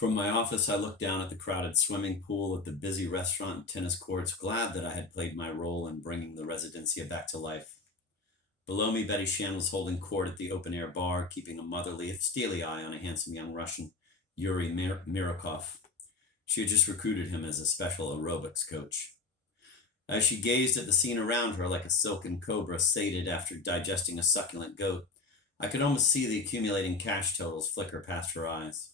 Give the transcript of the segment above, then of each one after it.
From my office, I looked down at the crowded swimming pool, at the busy restaurant and tennis courts, glad that I had played my role in bringing the Residencia back to life. Below me, Betty Shan was holding court at the open air bar, keeping a motherly, steely eye on a handsome young Russian, Yuri Mirakov. She had just recruited him as a special aerobics coach. As she gazed at the scene around her like a silken cobra sated after digesting a succulent goat, I could almost see the accumulating cash totals flicker past her eyes.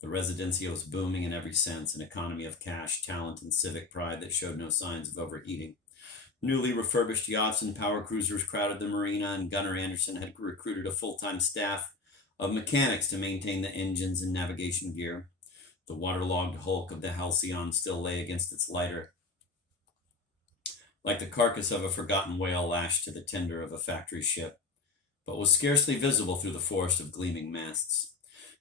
The Residencia was booming in every sense, an economy of cash, talent, and civic pride that showed no signs of overheating. Newly refurbished yachts and power cruisers crowded the marina, and Gunnar Anderson had recruited a full-time staff of mechanics to maintain the engines and navigation gear. The waterlogged hulk of the Halcyon still lay against its lighter, like the carcass of a forgotten whale lashed to the tinder of a factory ship, but was scarcely visible through the forest of gleaming masts.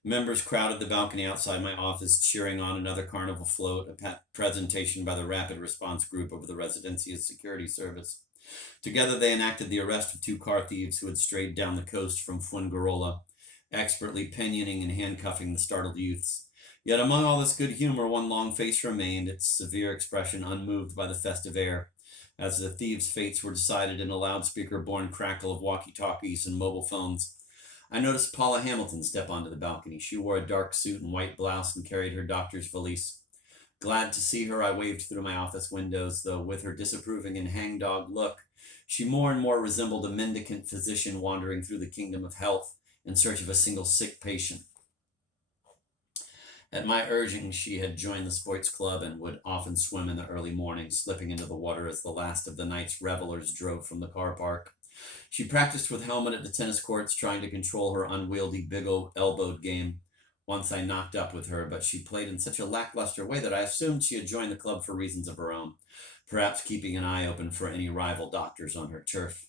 Members crowded the balcony outside my office, cheering on another carnival float, a presentation by the Rapid Response Group of the Residencia's security service. Together they enacted the arrest of two car thieves who had strayed down the coast from Fuengirola, expertly pinioning and handcuffing the startled youths. Yet among all this good humor, one long face remained, its severe expression unmoved by the festive air. As the thieves' fates were decided in a loudspeaker-born crackle of walkie-talkies and mobile phones, I noticed Paula Hamilton step onto the balcony. She wore a dark suit and white blouse and carried her doctor's valise. Glad to see her, I waved through my office windows, though with her disapproving and hangdog look, she more and more resembled a mendicant physician wandering through the kingdom of health in search of a single sick patient. At my urging, she had joined the sports club and would often swim in the early morning, slipping into the water as the last of the night's revelers drove from the car park. She practiced with helmet at the tennis courts, trying to control her unwieldy big elbowed game. Once I knocked up with her, but she played in such a lackluster way that I assumed she had joined the club for reasons of her own, perhaps keeping an eye open for any rival doctors on her turf.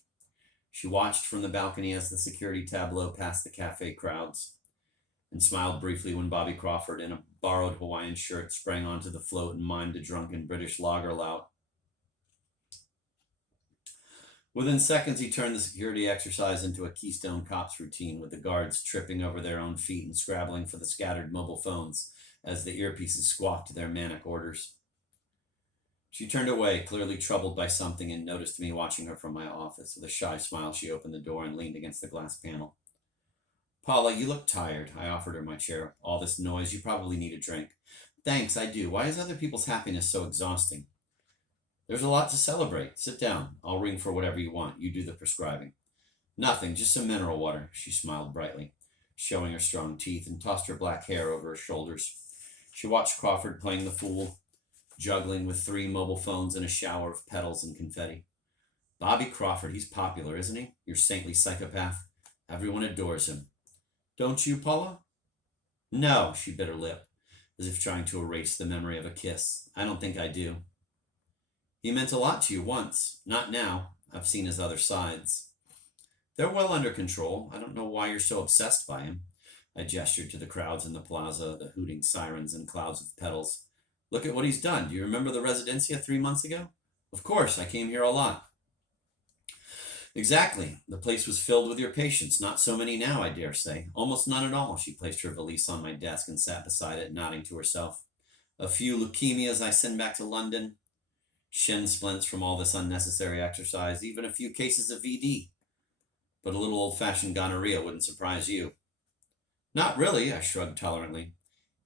She watched from the balcony as the security tableau passed the cafe crowds, and smiled briefly when Bobby Crawford, in a borrowed Hawaiian shirt, sprang onto the float and mimed a drunken British lager lout. Within seconds, he turned the security exercise into a Keystone Cops routine, with the guards tripping over their own feet and scrabbling for the scattered mobile phones as the earpieces squawked their manic orders. She turned away, clearly troubled by something, and noticed me watching her from my office. With a shy smile, she opened the door and leaned against the glass panel. Paula, you look tired. I offered her my chair. All this noise, you probably need a drink. Thanks, I do. Why is other people's happiness so exhausting? There's a lot to celebrate. Sit down. I'll ring for whatever you want. You do the prescribing. Nothing, just some mineral water. She smiled brightly, showing her strong teeth, and tossed her black hair over her shoulders. She watched Crawford playing the fool, juggling with 3 mobile phones and a shower of petals and confetti. Bobby Crawford, he's popular, isn't he? Your saintly psychopath. Everyone adores him. Don't you, Paula? No, she bit her lip, as if trying to erase the memory of a kiss. I don't think I do. He meant a lot to you once. Not now. I've seen his other sides. They're well under control. I don't know why you're so obsessed by him. I gestured to the crowds in the plaza, the hooting sirens and clouds of petals. Look at what he's done. Do you remember the Residencia 3 months ago? Of course, I came here a lot. Exactly. The place was filled with your patients. Not so many now, I dare say. Almost none at all. She placed her valise on my desk and sat beside it, nodding to herself. A few leukemias I send back to London. Shin splints from all this unnecessary exercise. Even a few cases of VD. But a little old-fashioned gonorrhea wouldn't surprise you. Not really, I shrugged tolerantly.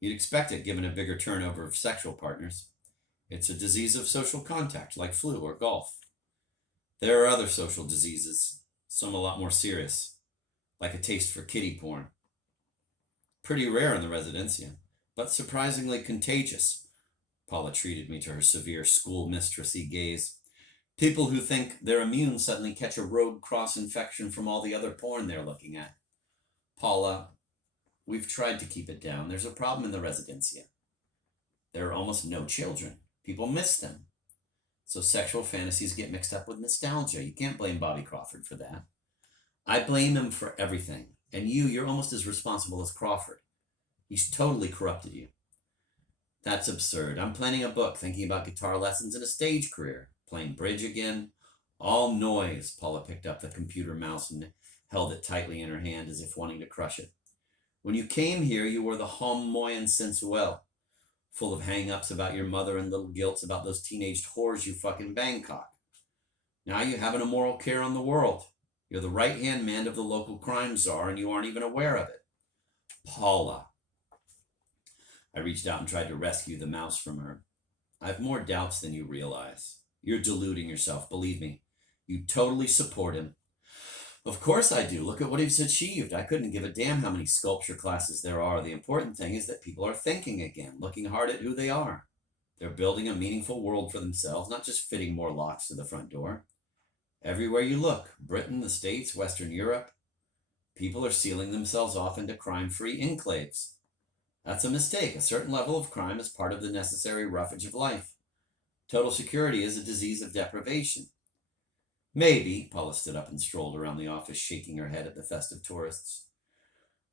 You'd expect it, given a bigger turnover of sexual partners. It's a disease of social contact, like flu or golf. There are other social diseases, some a lot more serious, like a taste for kiddie porn. Pretty rare in the Residencia, but surprisingly contagious. Paula treated me to her severe schoolmistressy gaze. People who think they're immune suddenly catch a rogue cross-infection from all the other porn they're looking at. Paula, we've tried to keep it down. There's a problem in the Residencia. There are almost no children. People miss them. So sexual fantasies get mixed up with nostalgia. You can't blame Bobby Crawford for that. I blame him for everything. And you're almost as responsible as Crawford. He's totally corrupted you. That's absurd. I'm planning a book, thinking about guitar lessons and a stage career. Playing bridge again. All noise. Paula picked up the computer mouse and held it tightly in her hand as if wanting to crush it. When you came here, you were the homme moyen sensuel, full of hang-ups about your mother and little guilts about those teenage whores you fuck in Bangkok. Now you have an immoral care on the world. You're the right-hand man of the local crime czar, and you aren't even aware of it. Paula. I reached out and tried to rescue the mouse from her. I have more doubts than you realize. You're deluding yourself, believe me. You totally support him. Of course I do. Look at what he's achieved. I couldn't give a damn how many sculpture classes there are. The important thing is that people are thinking again, looking hard at who they are. They're building a meaningful world for themselves, not just fitting more locks to the front door. Everywhere you look, Britain, the States, Western Europe, people are sealing themselves off into crime-free enclaves. That's a mistake. A certain level of crime is part of the necessary roughage of life. Total security is a disease of deprivation. Maybe. Paula stood up and strolled around the office, shaking her head at the festive tourists.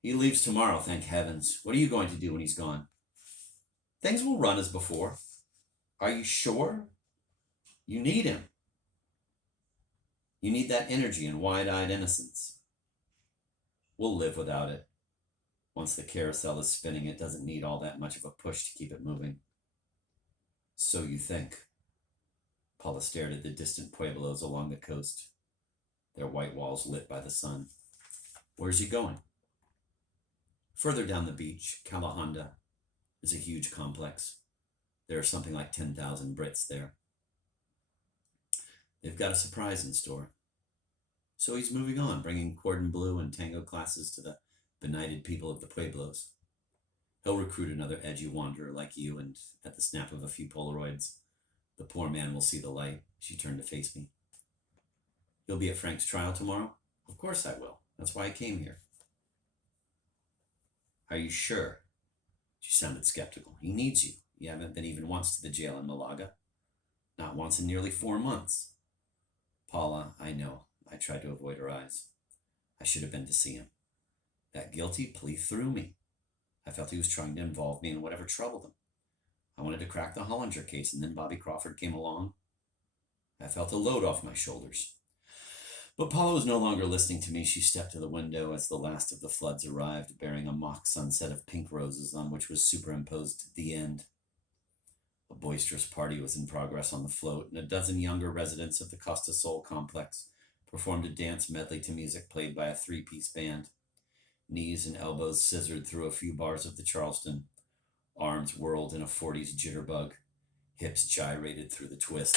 He leaves tomorrow, thank heavens. What are you going to do when he's gone? Things will run as before. Are you sure? You need him. You need that energy and wide-eyed innocence. We'll live without it. Once the carousel is spinning, it doesn't need all that much of a push to keep it moving. So you think. Paula stared at the distant pueblos along the coast, their white walls lit by the sun. Where's he going? Further down the beach, Kalahanda is a huge complex. There are something like 10,000 Brits there. They've got a surprise in store. So he's moving on, bringing cordon bleu and tango classes to the benighted people of the pueblos. He'll recruit another edgy wanderer like you, and at the snap of a few Polaroids, the poor man will see the light. She turned to face me. You'll be at Frank's trial tomorrow? Of course I will. That's why I came here. Are you sure? She sounded skeptical. He needs you. You haven't been even once to the jail in Malaga. Not once in nearly 4 months. Paula, I know. I tried to avoid her eyes. I should have been to see him. That guilty plea threw me. I felt he was trying to involve me in whatever troubled him. I wanted to crack the Hollinger case, and then Bobby Crawford came along. I felt a load off my shoulders. But Paula was no longer listening to me. She stepped to the window as the last of the floods arrived, bearing a mock sunset of pink roses on which was superimposed the end. A boisterous party was in progress on the float, and a dozen younger residents of the Costa Sol complex performed a dance medley to music played by a 3-piece band. Knees and elbows scissored through a few bars of the Charleston. Arms whirled in a 40s jitterbug. Hips gyrated through the twist.